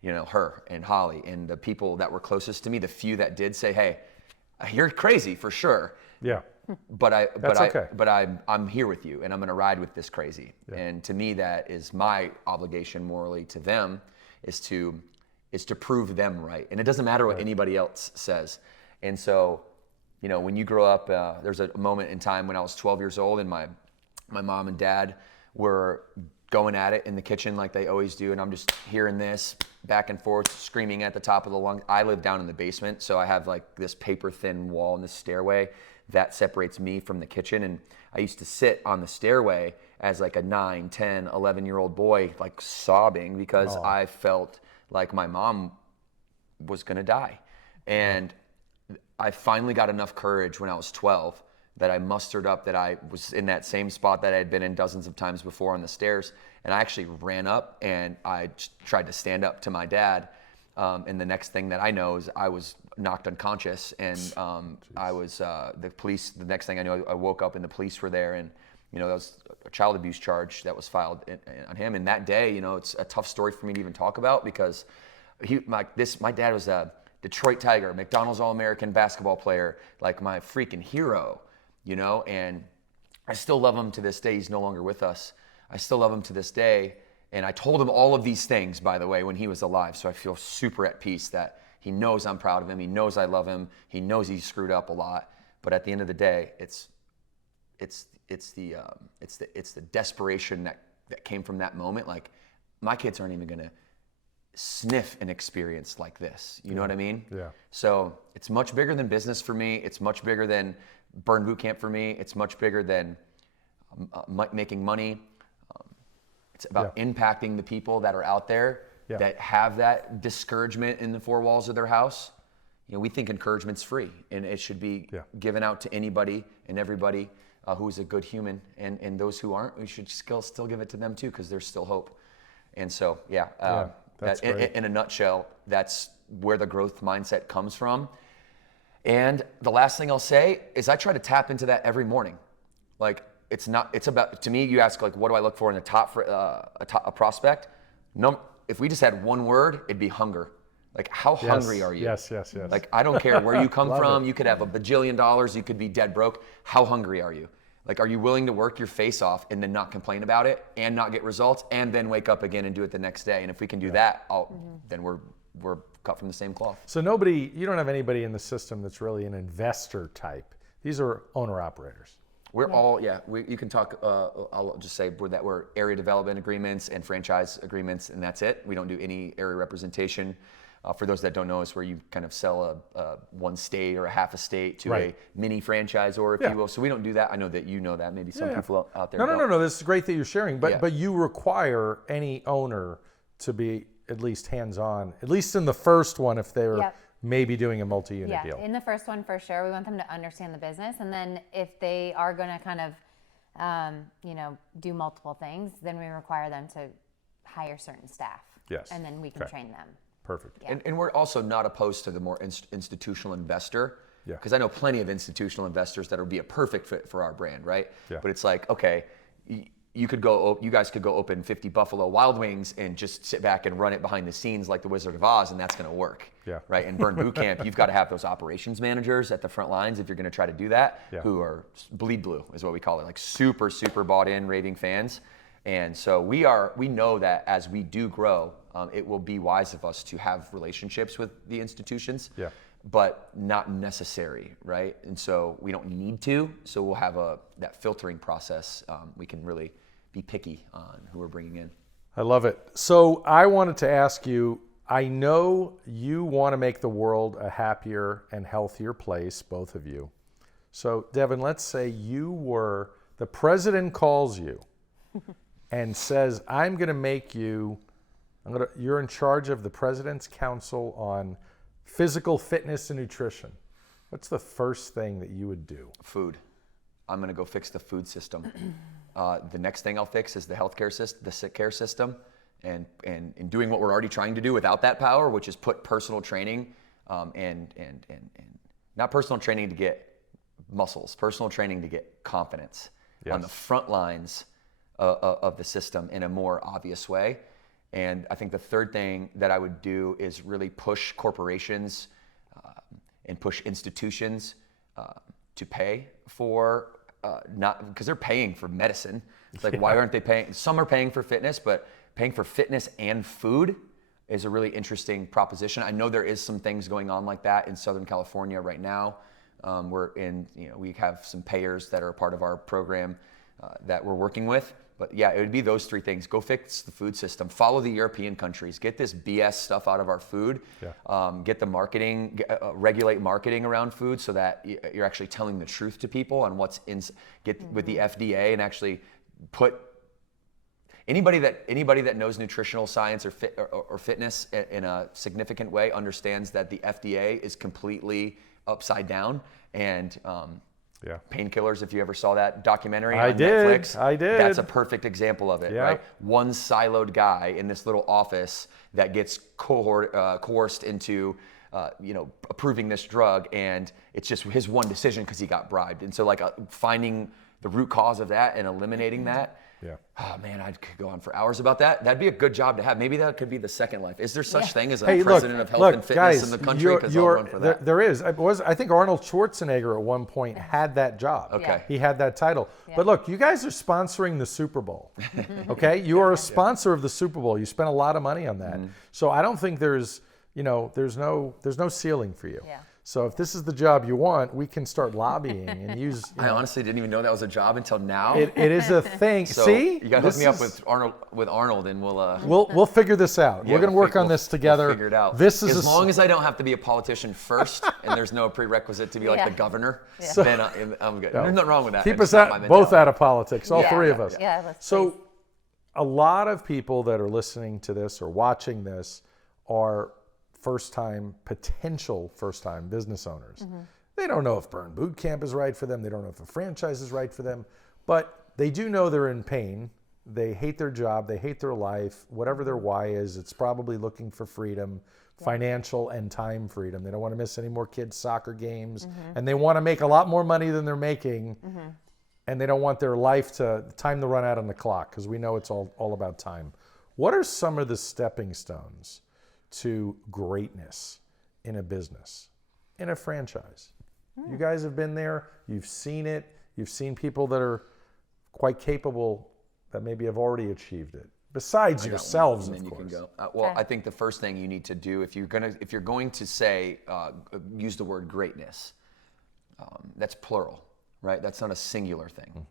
You know, her and Holly and the people that were closest to me, the few that did say, hey, you're crazy for sure. Yeah. But okay. I'm here with you and I'm gonna ride with this crazy. Yeah. And to me, that is my obligation morally to them is to prove them right. And it doesn't matter what anybody else says. And so, you know, when you grow up, there's a moment in time when I was 12 years old and my mom and dad were going at it in the kitchen like they always do. And I'm just hearing this back and forth, screaming at the top of the lungs. I live down in the basement, so I have like this paper thin wall in the stairway that separates me from the kitchen. And I used to sit on the stairway as like a 9, 10, 11-year-old boy, like sobbing because I felt like my mom was gonna die. And I finally got enough courage when I was 12 that I mustered up that I was in that same spot that I had been in dozens of times before on the stairs. And I actually ran up and I tried to stand up to my dad. And the next thing that I know is I was knocked unconscious and I was, the police, the next thing I knew, I woke up and the police were there and, you know, that was a child abuse charge that was filed on him. And that day, you know, it's a tough story for me to even talk about because my dad was a Detroit Tiger, McDonald's All-American basketball player, like my freaking hero, you know, and I still love him to this day. He's no longer with us. I still love him to this day. And I told him all of these things, by the way, when he was alive. So I feel super at peace that he knows I'm proud of him. He knows I love him. He knows he screwed up a lot. But at the end of the day, it's the desperation that came from that moment. Like my kids aren't even gonna sniff an experience like this. You know what I mean? Yeah. So it's much bigger than business for me. It's much bigger than Burn Boot Camp for me. It's much bigger than making money. It's about impacting the people that are out there that have that discouragement in the four walls of their house. You know, we think encouragement's free and it should be given out to anybody and everybody who is a good human. And those who aren't, we should still give it to them too because there's still hope. And so, that's great. In a nutshell, that's where the growth mindset comes from. And the last thing I'll say is I try to tap into that every morning. Like it's about, to me, you ask like, what do I look for in a prospect? If we just had one word, it'd be hunger. Like how hungry are you? Yes. Like I don't care where you come from. You could have $1 bajillion. You could be dead broke. How hungry are you? Like, are you willing to work your face off and then not complain about it and not get results and then wake up again and do it the next day? And if we can do that, then we're cut from the same cloth. So you don't have anybody in the system that's really an investor type. These are owner operators. We're all, you can talk, I'll just say that we're area development agreements and franchise agreements, and that's it. We don't do any area representation. For those that don't know, it's where you kind of sell a one state or a half a state to a mini franchisor, if you will. So we don't do that. I know that you know that. Maybe some people out there don't. No. This is great that you're sharing, but you require any owner to be at least hands-on, at least in the first one if they're maybe doing a multi-unit deal. In the first one for sure. We want them to understand the business, and then if they are going to kind of, do multiple things, then we require them to hire certain staff. Yes. And then we can train them. Perfect. Yeah. And we're also not opposed to the more institutional investor. Yeah. Because I know plenty of institutional investors that would be a perfect fit for our brand, right? Yeah. But it's like, okay, you guys could go open 50 Buffalo Wild Wings and just sit back and run it behind the scenes like the Wizard of Oz, and that's going to work. Yeah. Right. And Burn Boot Camp, you've got to have those operations managers at the front lines if you're going to try to do that, who are bleed blue, is what we call it, like super, super bought in, raving fans. And so we know that as we do grow, it will be wise of us to have relationships with the institutions, but not necessary, right? And so we don't need to. So we'll have that filtering process. We can really be picky on who we're bringing in. I love it. So I wanted to ask you, I know you want to make the world a happier and healthier place, both of you. So Devan, let's say the president calls you and says, I'm going to make you, you're in charge of the President's Council on Physical Fitness and Nutrition. What's the first thing that you would do? Food. I'm going to go fix the food system. The next thing I'll fix is the healthcare system, the sick care system, and doing what we're already trying to do without that power, which is put personal training and not personal training to get muscles, personal training to get confidence on the front lines of the system in a more obvious way. And I think the third thing that I would do is really push corporations and push institutions to pay for, not because they're paying for medicine. It's like, why aren't they paying? Some are paying for fitness, but paying for fitness and food is a really interesting proposition. I know there is some things going on like that in Southern California right now. We have some payers that are a part of our program that we're working with. But yeah, it would be those three things. Go fix the food system. Follow the European countries. Get this BS stuff out of our food. Get the marketing, regulate marketing around food so that you're actually telling the truth to people on what's in. Get with the FDA and actually put anybody that knows nutritional science or fitness in a significant way understands that the FDA is completely upside down and. Painkillers, if you ever saw that documentary on Netflix. I did. That's a perfect example of it, right? One siloed guy in this little office that gets coerced into, approving this drug, and it's just his one decision because he got bribed. And so, finding the root cause of that and eliminating that. Oh man, I could go on for hours about that. That'd be a good job to have. Maybe that could be the second life. Is there such thing as a president of health and fitness guys, in the country? Because I'll run for that. There is. I think Arnold Schwarzenegger at one point had that job. Okay. He had that title. But look, you guys are sponsoring the Super Bowl. Okay? You are a sponsor of the Super Bowl. You spent a lot of money on that. So I don't think there's no ceiling for you. So if this is the job you want, we can start lobbying and use. I honestly didn't even know that was a job until now. It is a thing. So See, you got to hook me up with Arnold, and we'll figure this out. We're going to work on this together. We'll figure it out. This is as long as I don't have to be a politician first, and there's no prerequisite to be like the governor. Then I'm good. There's nothing wrong with that. Keep us both out of politics. All three of us. So a lot of people that are listening to this or watching this are potential first-time business owners. They don't know if Burn Boot Camp is right for them. They don't know if a franchise is right for them. But they do know they're in pain. They hate their job. They hate their life. Whatever their why is, it's probably looking for freedom, financial and time freedom. They don't want to miss any more kids' soccer games. And they want to make a lot more money than they're making. And they don't want their time to run out on the clock, because we know it's all about time. What are some of the stepping stones to greatness in a business, in a franchise? You guys have been there, you've seen it, you've seen people that are quite capable that maybe have already achieved it, besides yourselves, of course. You can go. I think the first thing you need to do, if you're going to say, use the word greatness, that's plural. right? That's not a singular thing.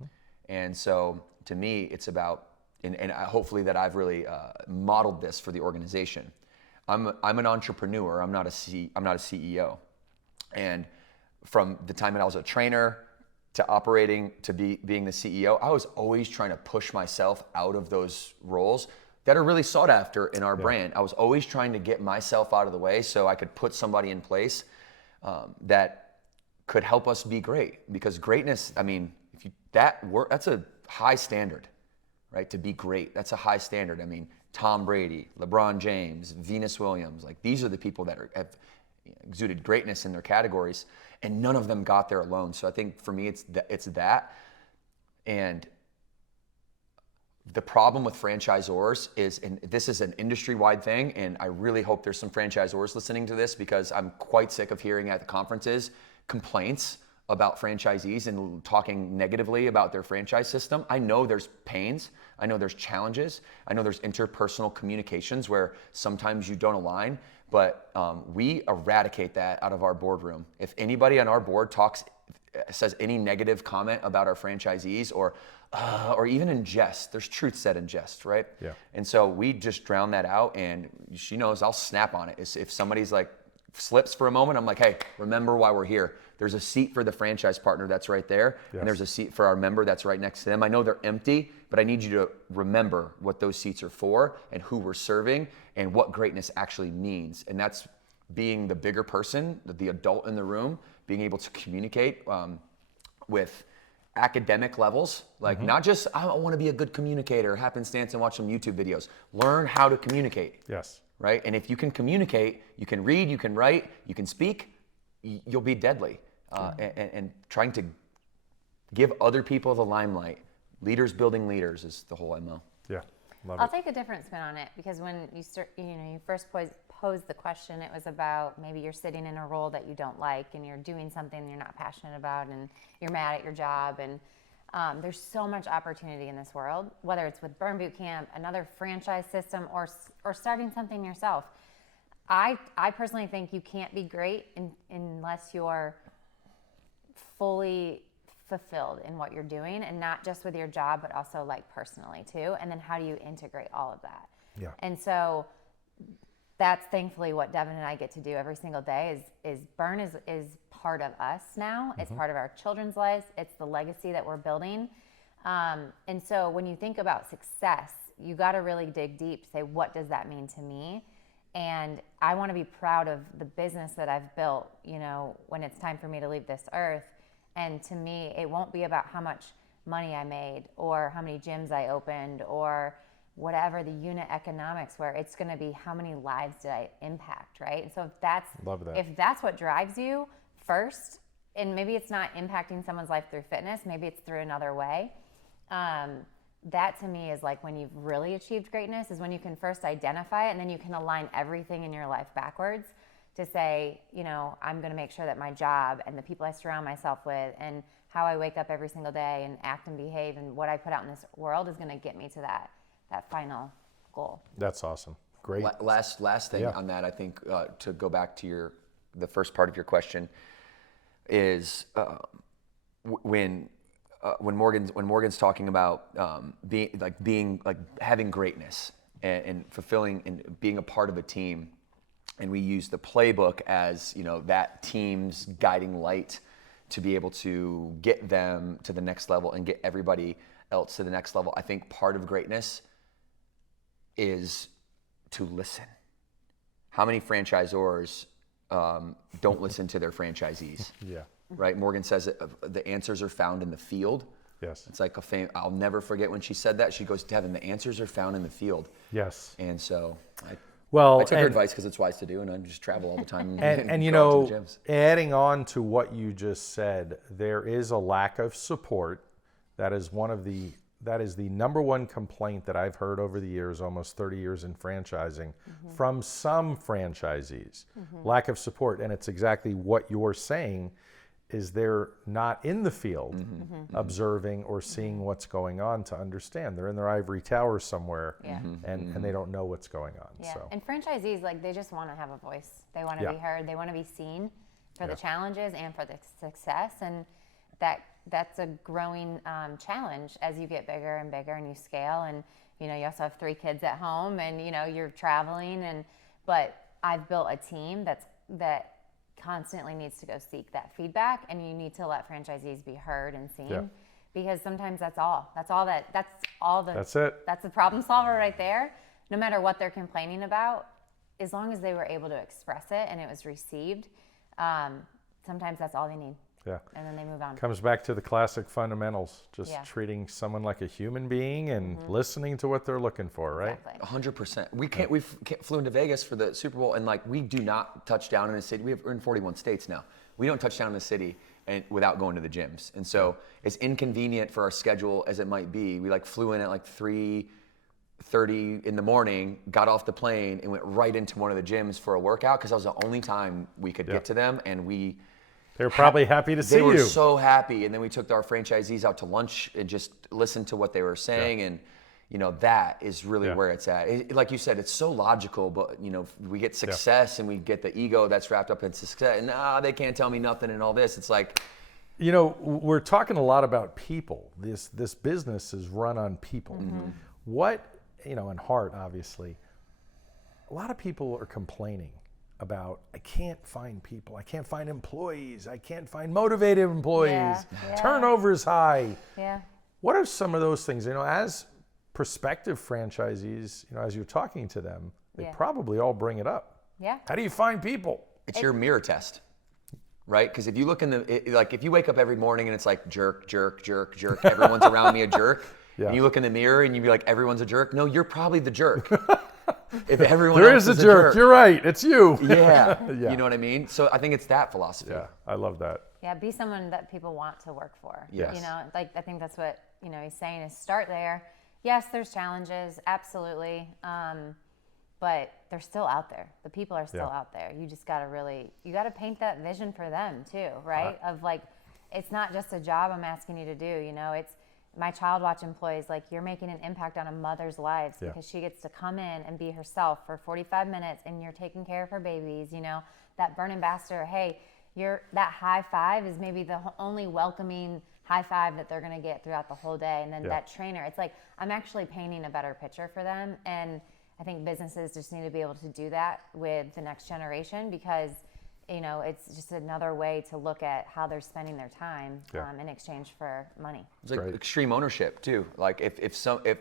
And so to me, it's about, and hopefully that I've really modeled this for the organization. I'm an entrepreneur. I'm not a CEO. And from the time that I was a trainer to operating to being the CEO, I was always trying to push myself out of those roles that are really sought after in our brand. I was always trying to get myself out of the way so I could put somebody in place that could help us be great. Because greatness, I mean, that's a high standard, right? To be great, that's a high standard. I mean, Tom Brady, LeBron James, Venus Williams, like these are the people that have exuded greatness in their categories, and none of them got there alone. So I think for me, it's that. And the problem with franchisors is, and this is an industry-wide thing, and I really hope there's some franchisors listening to this, because I'm quite sick of hearing at the conferences complaints about franchisees and talking negatively about their franchise system. I know there's pains. I know there's challenges. I know there's interpersonal communications where sometimes you don't align, but we eradicate that out of our boardroom. If anybody on our board says any negative comment about our franchisees or even in jest, there's truth said in jest, right? Yeah. And so we just drown that out, and she knows I'll snap on it. If somebody's like slips for a moment, I'm like, hey, remember why we're here. There's a seat for the franchise partner that's right there, and there's a seat for our member that's right next to them. I know they're empty, but I need you to remember what those seats are for and who we're serving and what greatness actually means. And that's being the bigger person, the adult in the room, being able to communicate with academic levels, like not just, I want to be a good communicator, happenstance and watch some YouTube videos. Learn how to communicate. Yes. Right? And if you can communicate, you can read, you can write, you can speak, you'll be deadly. And trying to give other people the limelight. Leaders building leaders is the whole MO. Yeah, love I'll it. take a different spin on it, because when you start, you first posed the question, it was about maybe you're sitting in a role that you don't like, and you're doing something you're not passionate about, and you're mad at your job, and there's so much opportunity in this world, whether it's with Burn Boot Camp, another franchise system, or starting something yourself. I personally think you can't be great unless you're fully fulfilled in what you're doing, and not just with your job, but also like personally too. And then how do you integrate all of that? Yeah. And so that's thankfully what Devan and I get to do every single day is Burn is part of us now. It's part of our children's lives. It's the legacy that we're building. And so when you think about success, you got to really dig deep, say, what does that mean to me? And I want to be proud of the business that I've built, when it's time for me to leave this earth. And to me, it won't be about how much money I made or how many gyms I opened or whatever the unit economics were. It's going to be how many lives did I impact, right? And so if that's what drives you first, and maybe it's not impacting someone's life through fitness, maybe it's through another way. That to me is like when you've really achieved greatness, is when you can first identify it, and then you can align everything in your life backwards to say, I'm going to make sure that my job and the people I surround myself with and how I wake up every single day and act and behave and what I put out in this world is going to get me to that final goal. That's awesome. Great. Last thing on that, I think, to go back to the first part of your question, is when Morgan's talking about having greatness and fulfilling and being a part of a team, and we use the playbook as that team's guiding light to be able to get them to the next level and get everybody else to the next level. I think part of greatness is to listen. How many franchisors don't listen to their franchisees? Yeah. Right? Morgan says that the answers are found in the field. Yes. It's like I'll never forget when she said that. She goes, Devin, the answers are found in the field. Yes. And so I took her advice because it's wise to do, and I just travel all the time. And go out to the gyms. adding on to what you just said, there is a lack of support. That is the number one complaint that I've heard over the years, almost 30 years in franchising, from some franchisees. Lack of support. And it's exactly what you're saying, is they're not in the field observing or seeing what's going on to understand. They're in their ivory tower somewhere, and they don't know what's going on. Yeah. So. And franchisees, they just want to have a voice. They want to be heard. They want to be seen for the challenges and for the success. And that that's a growing challenge as you get bigger and bigger and you scale. And, you know, you also have 3 kids at home and, you know, you're traveling. But I've built a team that constantly needs to go seek that feedback, and you need to let franchisees be heard and seen, because sometimes that's it. That's the problem solver right there. No matter what they're complaining about, as long as they were able to express it and it was received, sometimes that's all they need. Yeah. And then they move on. Comes back to the classic fundamentals, just treating someone like a human being and listening to what they're looking for, right? Exactly. 100%. We flew into Vegas for the Super Bowl, and like, we do not touch down in a city. We're in 41 states now. We don't touch down in the city without going to the gyms. And so as inconvenient for our schedule as it might be, we like flew in at like 3:30 in the morning, got off the plane and went right into one of the gyms for a workout, because that was the only time we could get to them. And they were probably happy to see you. They were so happy. And then we took our franchisees out to lunch and just listened to what they were saying. And, you know, that is really where it's at. Like you said, it's so logical, but, you know, we get success and we get the ego that's wrapped up in success. And they can't tell me nothing and all this. It's like, you know, we're talking a lot about people. This business is run on people. What, you know, in heart, obviously, a lot of people are complaining about, I can't find people, I can't find employees, I can't find motivated employees, turnover is high. Yeah. What are some of those things, you know, as prospective franchisees, you know, as you're talking to them, they probably all bring it up. Yeah. How do you find people? It's your mirror test, right? Because if you look if you wake up every morning and it's like jerk, jerk, jerk, jerk, everyone's around me a jerk, and you look in the mirror and you be like, everyone's a jerk. No, you're probably the jerk. If everyone there else is a jerk, you're right. It's you. Yeah. You know what I mean? So I think it's that philosophy. Yeah, I love that. Yeah, be someone that people want to work for. Yes. You know, like, I think that's what, you know, he's saying is start there. Yes, there's challenges, absolutely. But they're still out there. The people are still out there. You just got to paint that vision for them too, right? Of like, it's not just a job I'm asking you to do, you know, it's my Child Watch employees, like, you're making an impact on a mother's lives because she gets to come in and be herself for 45 minutes and you're taking care of her babies, you know, that burn ambassador, hey, that high five is maybe the only welcoming high five that they're going to get throughout the whole day. And then that trainer, it's like, I'm actually painting a better picture for them. And I think businesses just need to be able to do that with the next generation, because, you know, it's just another way to look at how they're spending their time in exchange for money. It's like extreme ownership too. Like if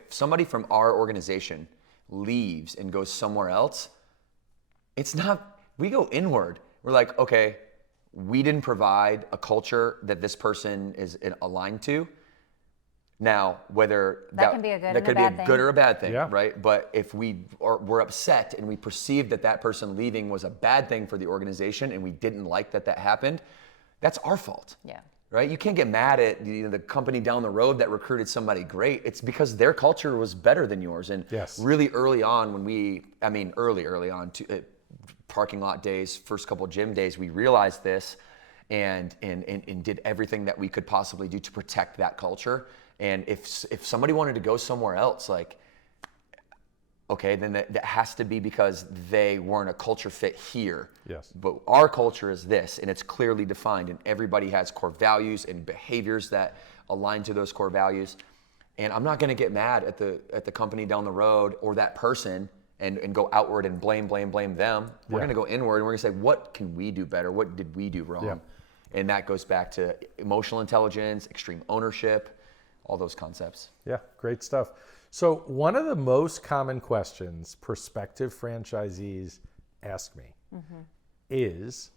somebody from our organization leaves and goes somewhere else, we go inward. We're like, okay, we didn't provide a culture that this person is aligned to. Now, whether that can be a good or a bad thing, right? But if we're upset and we perceive that person leaving was a bad thing for the organization and we didn't like that happened, that's our fault. Yeah. Right? You can't get mad at the company down the road that recruited somebody great. It's because their culture was better than yours. And really early on early on, parking lot days, first couple gym days, we realized this and did everything that we could possibly do to protect that culture. And if somebody wanted to go somewhere else, like, okay, then that has to be because they weren't a culture fit here. Yes. But our culture is this, and it's clearly defined, and everybody has core values and behaviors that align to those core values. And I'm not going to get mad at the company down the road or that person and go outward and blame them. We're going to go inward and we're going to say, what can we do better? What did we do wrong? Yeah. And that goes back to emotional intelligence, extreme ownership, all those concepts. Yeah, great stuff. So one of the most common questions prospective franchisees ask me is,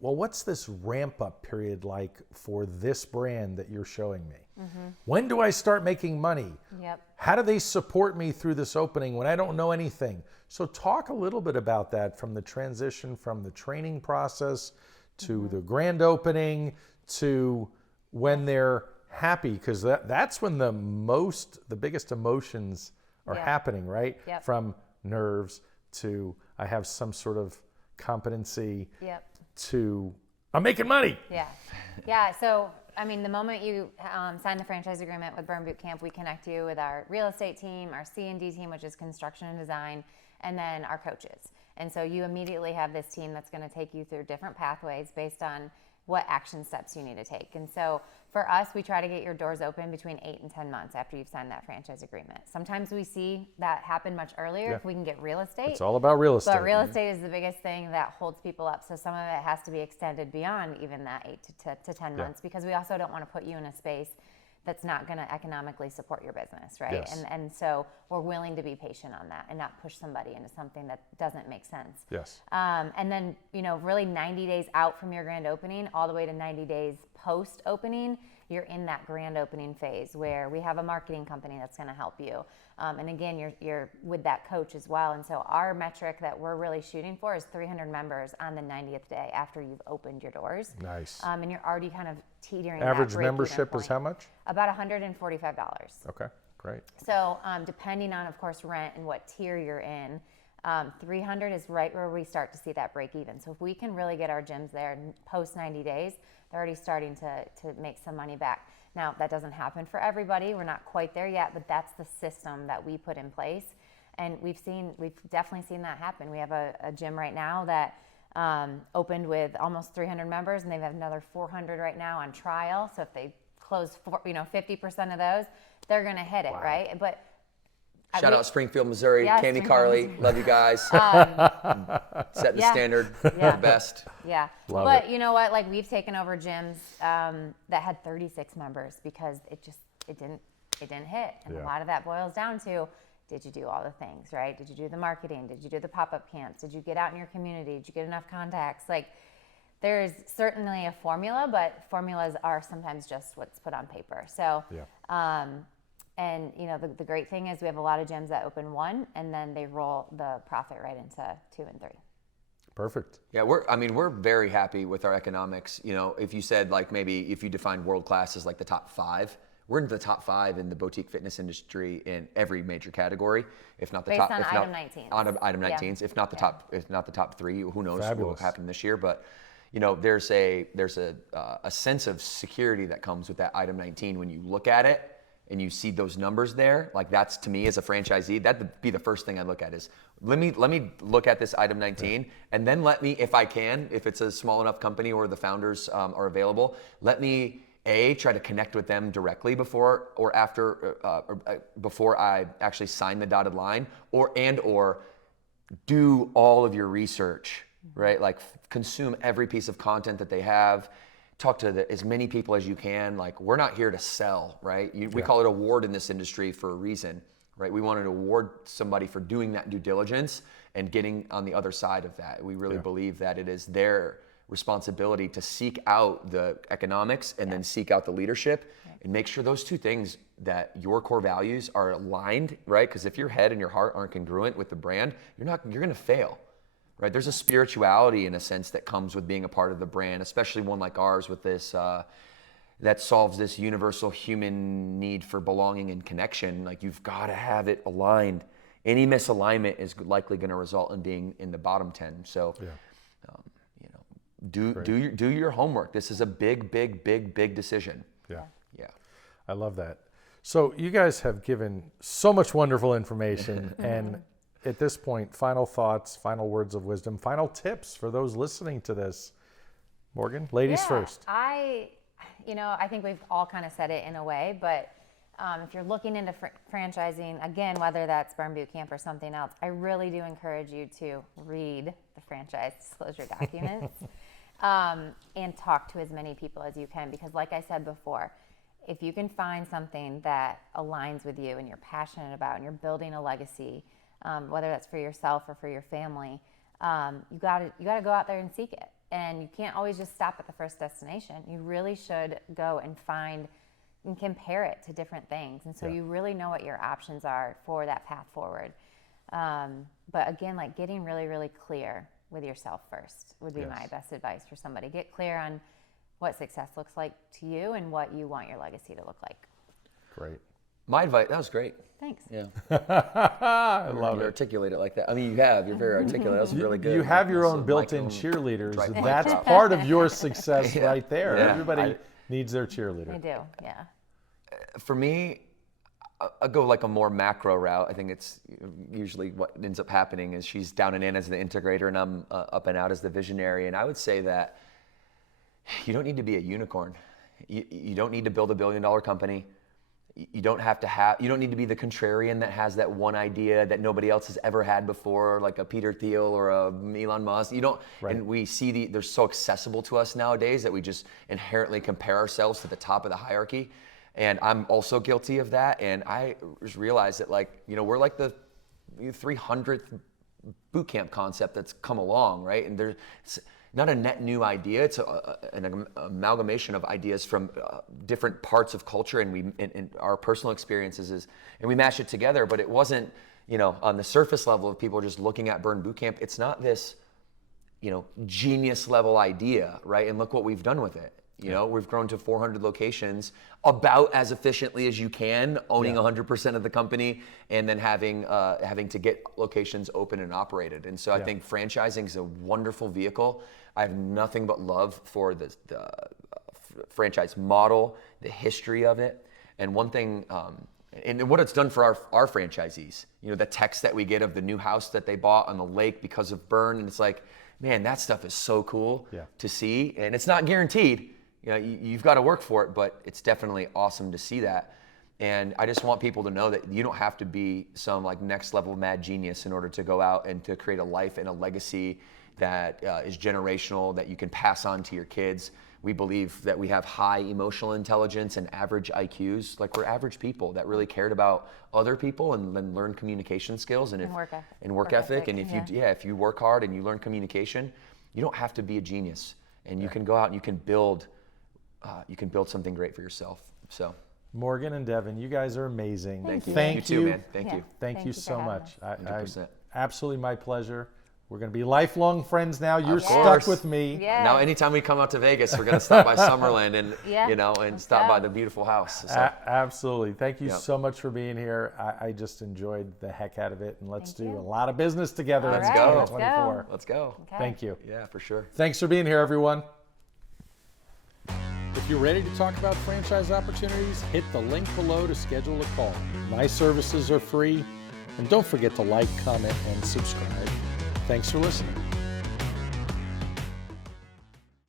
well, what's this ramp up period like for this brand that you're showing me? When do I start making money? Yep. How do they support me through this opening when I don't know anything? So talk a little bit about that, from the transition from the training process to the grand opening to when they're happy, because that's when the biggest emotions are happening, right? Yep. From nerves to I have some sort of competency to I'm making money. Yeah. So, I mean, the moment you sign the franchise agreement with Burn Boot Camp, we connect you with our real estate team, our C&D team, which is construction and design, and then our coaches. And so you immediately have this team that's going to take you through different pathways based on what action steps you need to take. And so for us, we try to get your doors open between 8 and 10 months after you've signed that franchise agreement. Sometimes we see that happen much earlier if we can get real estate. It's all about real estate. But real estate is the biggest thing that holds people up. So some of it has to be extended beyond even that 8 to 10 months, because we also don't want to put you in a space that's not going to economically support your business, right? Yes. And so we're willing to be patient on that and not push somebody into something that doesn't make sense. Yes. And then, really 90 days out from your grand opening, all the way to 90 days post-opening, you're in that grand opening phase where we have a marketing company that's going to help you. And again, you're with that coach as well. And so our metric that we're really shooting for is 300 members on the 90th day after you've opened your doors. Nice. And you're already kind of teetering. Average that membership point. is how much? About $145. Okay, great. So depending on, of course, rent and what tier you're in, 300 is right where we start to see that break even. So if we can really get our gyms there post 90 days, they're already starting to make some money back. Now, that doesn't happen for everybody. We're not quite there yet, but that's the system that we put in place. And we've definitely seen that happen. We have a gym right now that opened with almost 300 members, and they have another 400 right now on trial. So if they close 50% of those, they're going to hit it, right? But Shout out Springfield, Missouri, Yeah, Candy Springfield, Carly, Missouri. love you guys. Setting the standard, the best. Yeah, Love but it. you know what? Like, we've taken over gyms that had 36 members because it didn't hit, and a lot of that boils down to, did you do all the things, right? Did you do the marketing? Did you do the pop-up camps? Did you get out in your community? Did you get enough contacts? Like, there's certainly a formula, but formulas are sometimes just what's put on paper. So, and the great thing is we have a lot of gyms that open 1 and then they roll the profit right into 2 and 3. Perfect. Yeah, we're very happy with our economics. If you said, like, maybe if you defined world class as like the top 5, we're in the top 5 in the boutique fitness industry in every major category, if not the Based top. on if item not, 19s. On item 19s, if not the top, if not the top 3. Who knows what will happen this year? But there's a sense of security that comes with that item 19 when you look at it and you see those numbers there. Like, that's, to me as a franchisee, that'd be the first thing I look at is, let me look at this item 19, and then let me, if I can, if it's a small enough company or the founders are available, let me try to connect with them directly before or after, before I actually sign the dotted line, or do all of your research, right? Like, consume every piece of content that they have. Talk to as many people as you can. Like, we're not here to sell, right? We call it award in this industry for a reason, right? We wanted to award somebody for doing that due diligence and getting on the other side of that. We really believe that it is their responsibility to seek out the economics and then seek out the leadership and make sure those two things, that your core values are aligned, right? Because if your head and your heart aren't congruent with the brand, you're going to fail. Right, there's a spirituality in a sense that comes with being a part of the brand, especially one like ours with this that solves this universal human need for belonging and connection. Like, you've got to have it aligned. Any misalignment is likely going to result in being in the bottom 10. So, do your homework. This is a big decision. Yeah. Yeah. I love that. So you guys have given so much wonderful information, and at this point, final thoughts, final words of wisdom, final tips for those listening to this. Morgan, ladies first. I think we've all kind of said it in a way, but if you're looking into franchising, again, whether that's Burn Boot Camp or something else, I really do encourage you to read the franchise disclosure documents and talk to as many people as you can, because like I said before, if you can find something that aligns with you and you're passionate about and you're building a legacy, whether that's for yourself or for your family, you gotta go out there and seek it. And you can't always just stop at the first destination. You really should go and find and compare it to different things. And so you really know what your options are for that path forward. But again, like, getting really, really clear with yourself first would be my best advice for somebody. Get clear on what success looks like to you and what you want your legacy to look like. Great. My advice, that was great. Thanks. Yeah. I love You it. articulate it like that. I mean, you're very articulate. That was really good. You have your own So, built-in Michael, cheerleaders. right. That's part of your success right there. Yeah. Everybody needs their cheerleader. I do, yeah. For me, I'll go like a more macro route. I think it's usually what ends up happening is she's down and in as the integrator, and I'm up and out as the visionary. And I would say that You don't need to be a unicorn. You don't need to build a billion-dollar company. You don't need to be the contrarian that has that one idea that nobody else has ever had before, like a Peter Thiel or a Elon Musk. You don't, Right. And we see they're so accessible to us nowadays that we just inherently compare ourselves to the top of the hierarchy. And I'm also guilty of that. And I just realized that, like, we're like the 300th boot camp concept that's come along, right? And there's not a net new idea. It's an amalgamation of ideas from different parts of culture and our personal experiences, and we mash it together. But it wasn't, on the surface level of people just looking at Burn Bootcamp. It's not this, genius level idea, right? And look what we've done with it. We've grown to 400 locations about as efficiently as you can, owning 100% of the company, and then having to get locations open and operated. And so I think franchising is a wonderful vehicle. I have nothing but love for the franchise model, the history of it, and one thing, and what it's done for our franchisees. The text that we get of the new house that they bought on the lake because of Burn, and it's like, man, that stuff is so cool to see, and it's not guaranteed. You've got to work for it, but it's definitely awesome to see that. And I just want people to know that you don't have to be some like next level mad genius in order to go out and to create a life and a legacy that is generational, that you can pass on to your kids. We believe that we have high emotional intelligence and average IQs. Like, we're average people that really cared about other people and then learned communication skills and work ethic. And if you work hard and you learn communication, you don't have to be a genius, and you can go out and you can build something great for yourself. So, Morgan and Devan, you guys are amazing. Thank you. You too, man. Thank you. Thank you so much. 100%. Absolutely my pleasure. We're going to be lifelong friends now. You're stuck course. with me. Yeah. Now, anytime we come out to Vegas, we're going to stop by Summerland and let's stop go. by the beautiful house. So, Absolutely. Thank you so much for being here. I just enjoyed the heck out of it, and let's do a lot of business together in All right, 2024. let's go. Okay. Thank you. Yeah, for sure. Thanks for being here, everyone. If you're ready to talk about franchise opportunities, hit the link below to schedule a call. My services are free, and don't forget to like, comment, and subscribe. Thanks for listening.